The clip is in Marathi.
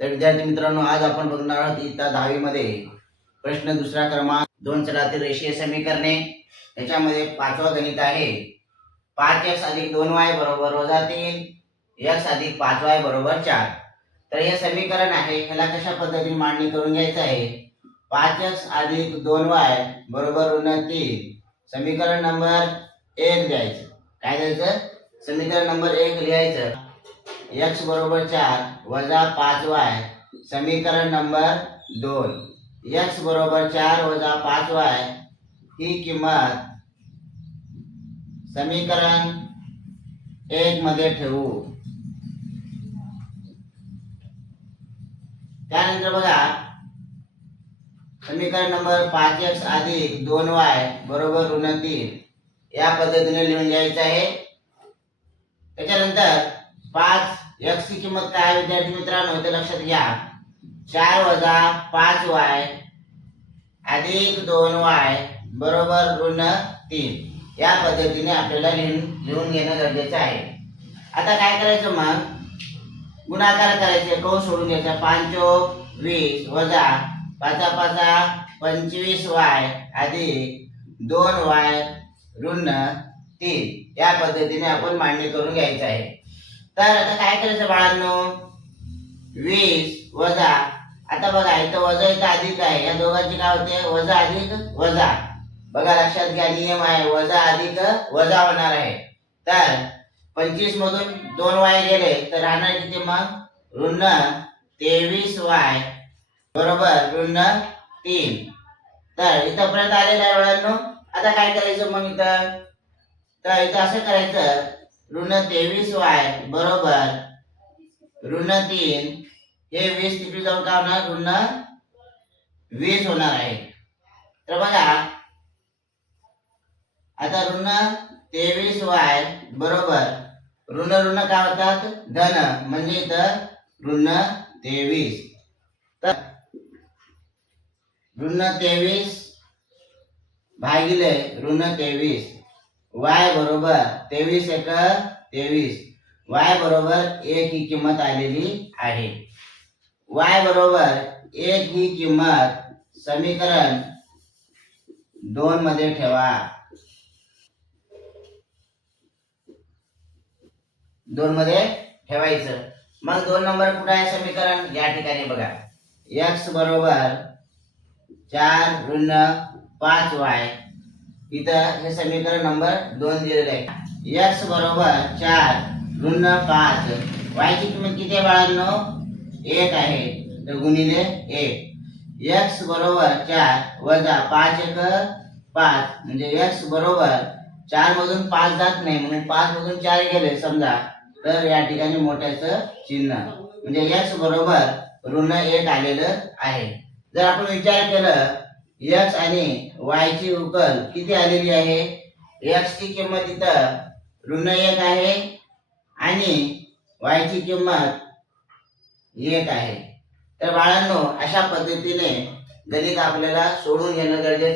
तर विद्यार्थी मित्रांनो, आज आपण बघणार आहोत इयत्ता 10वी मध्ये प्रश्न दुसरा क्रमांक 2 चलातील रेषीय समीकरणे। याच्यामध्ये पाचवा गणित आहे 5x + 2y = -3 x + 5y = 4। तर हे समीकरण आहे, ह्याला कशा पद्धतीने मांडणी करून घ्यायचं आहे। 5x + 2y = -3 समीकरण नंबर 1 द्यायचं। काय द्यायचं? समीकरण नंबर 1 लिहायचं। x = 4 - 5y समीकरण नंबर 2। x = 4 - 5y ही किंमत समीकरण 1 मध्ये ठेवू। त्यानंतर बघा, समीकरण नंबर 5x + 2y = -3 या पद्धतीने लिहून घ्यायचं आहे। त्याच्यानंतर 5x ची किंमत काय विद्यार्थी मित्रांनो, ते लक्षात घ्या। 4 - 5y + 2y = -3 या पद्धतीने आपल्याला लिहून घेणं गरजेचं आहे। आता काय करायचं, मग गुणाकार करायचे, कंस सोडून घ्यायचा। 5 × 20 - 5 × 5 = 25y + 2y - 3 या पद्धतीने आपण मांडणी करून घ्यायचं आहे। तर आता काय करायचं बाळांनो, 20 वजा, आता बघा इथं वजा इथं अधिक आहे, या दोघांची काय होते, वजा अधिक वजा। बघा लक्षात घ्या, नियम आहे वजा अधिक वजा होणार आहे। तर 25 मधून 2y गेले तर राहणार किती, मग -23y = -3। तर इथपर्यंत आलेलं आहे बाळांनो। आता काय करायचं मग इथं, तर इथं असं करायचं, -23y = -3 हे 20 तिकडे जाऊन काय होणार, -20 होणार आहे। तर बघा आता -23y ऋण ऋण काय होतात, धन, म्हणजे इथं -23। तर -23 भागिले -23 y बरोबर 23 × 23 y बरोबर 1 ही किंमत आलेली आहे। y बरोबर 1 ही किंमत समीकरण 2 मध्ये ठेवा। 2 मध्ये ठेवायचं। मग 2 नंबर कुठे आहे समीकरण, या ठिकाणी बघा। x बरोबर 4 - 5y इथं हे समीकरण नंबर 2 दिलेलं आहे। x बरोबर 4 - 5 y ची किंमत किती आहे बाळांनो, 1 आहे, तर गुणिले 1। x बरोबर 4 वजा 5 × 5 म्हणजे x बरोबर 4 मधून 5 जात नाही, म्हणून 5 मधून 4 गेले समजा, तर या ठिकाणी मोठ्याचं चिन्ह, म्हणजे x बरोबर -1 आलेलं आहे। जर आपण विचार केलं, x आणि y ची उकल किती आलेली आहे, x ची किंमत इथं -1 आहे आणि y ची किंमत 1 आहे। तर बाळांनो, अशा पद्धतीने गणित आपल्याला सोडून घेणं गरजेचं